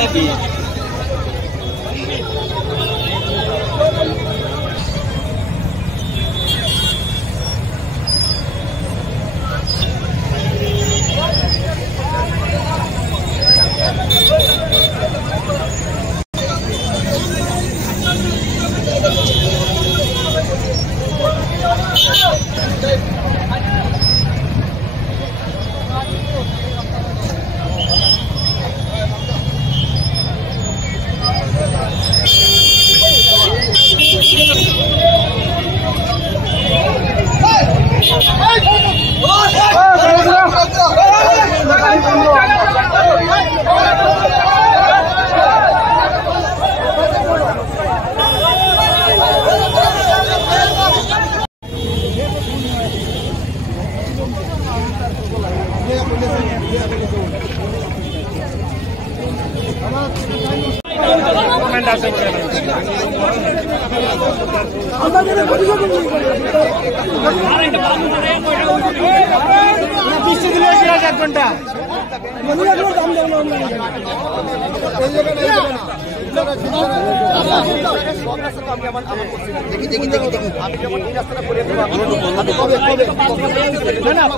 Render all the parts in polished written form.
lagi.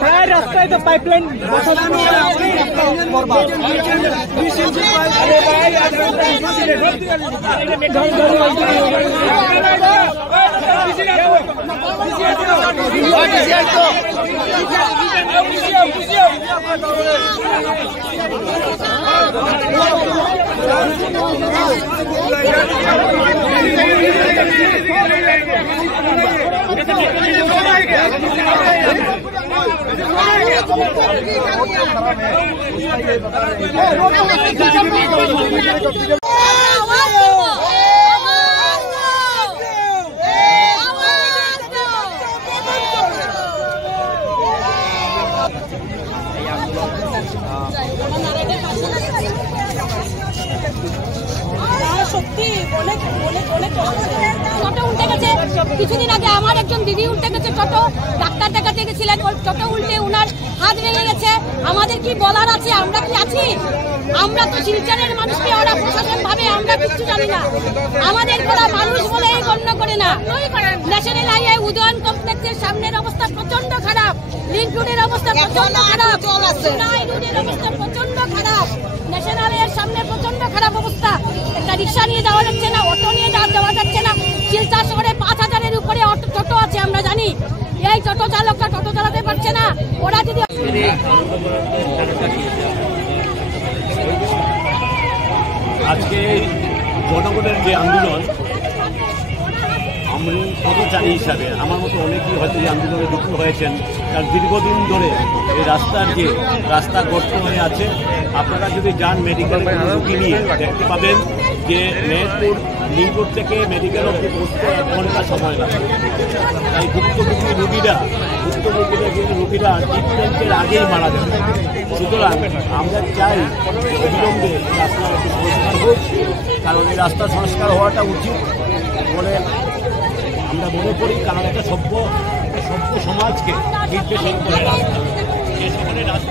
প্রায় রাস্তায় তো পাইপলাইন সত্যি অনেক অনেক অনেক টোটো উল্টে গেছে। কিছুদিন আগে আমার একজন দিদি উল্টে গেছে, টোটো ডাক্তার দেখাতে গেছিলেন, ওর টোটো উল্টে উনার হাত ভেঙে গেছে। আমাদের কি বলার আছে? আমরা কি আছি? আমরা তো শিলচরের মানুষকে ওরা প্রশাসন ভাবে আমরা কিছু জানি না। আমাদের কোনো মানুষ বলে গণ্য করে না। ন্যাশনাল হাইওয়ে উদয়ন কমপ্লেক্সের সামনের অবস্থা প্রচন্ড খারাপ, লিংক রোডের অবস্থা প্রচন্ড খারাপ, সোনাই রোডের অবস্থা প্রচন্ড খারাপ, ন্যাশনালের সামনে প্রচন্ড খারাপ অবস্থা। একটা রিক্সা নিয়ে যাওয়া যাচ্ছে না, অটো নিয়ে যাওয়া যাচ্ছে না। শিলচর শহরে 5000-এর উপরে টোটো আছে, আমরা জানি। এই টোটো চালকরা টোটো চালাতে পারছে না। ওরা যদি আজকে জনগণের যে আন্দোলন, আমি পথচারী হিসাবে আমার মতো অনেকেই হয়তো এই আন্দোলনে যুক্ত হয়েছেন। কারণ দীর্ঘদিন ধরে এই রাস্তা গর্ত হয়ে আছে। আপনারা যদি যান মেডিকেল রুগী নিয়ে দেখতে পাবেন যে মেহেরপুর লিঙ্কপুর থেকে মেডিকেল অবধি পৌঁছতে 1 ঘন্টা সময় লাগে। তাই ভুক্তভোগী রুগীরা ট্রিটমেন্টের আগেই মারা যাবে। সুতরাং আমরা চাই অবিলম্বে রাস্তা সংস্কার হোক, কারণ এই রাস্তা সংস্কার হওয়াটা উচিত বলে আমরা মনে করি। কারণ একটা সভ্য সমাজকে নির্দেশন করে রাস্তা, যে সেখানে রাস্তা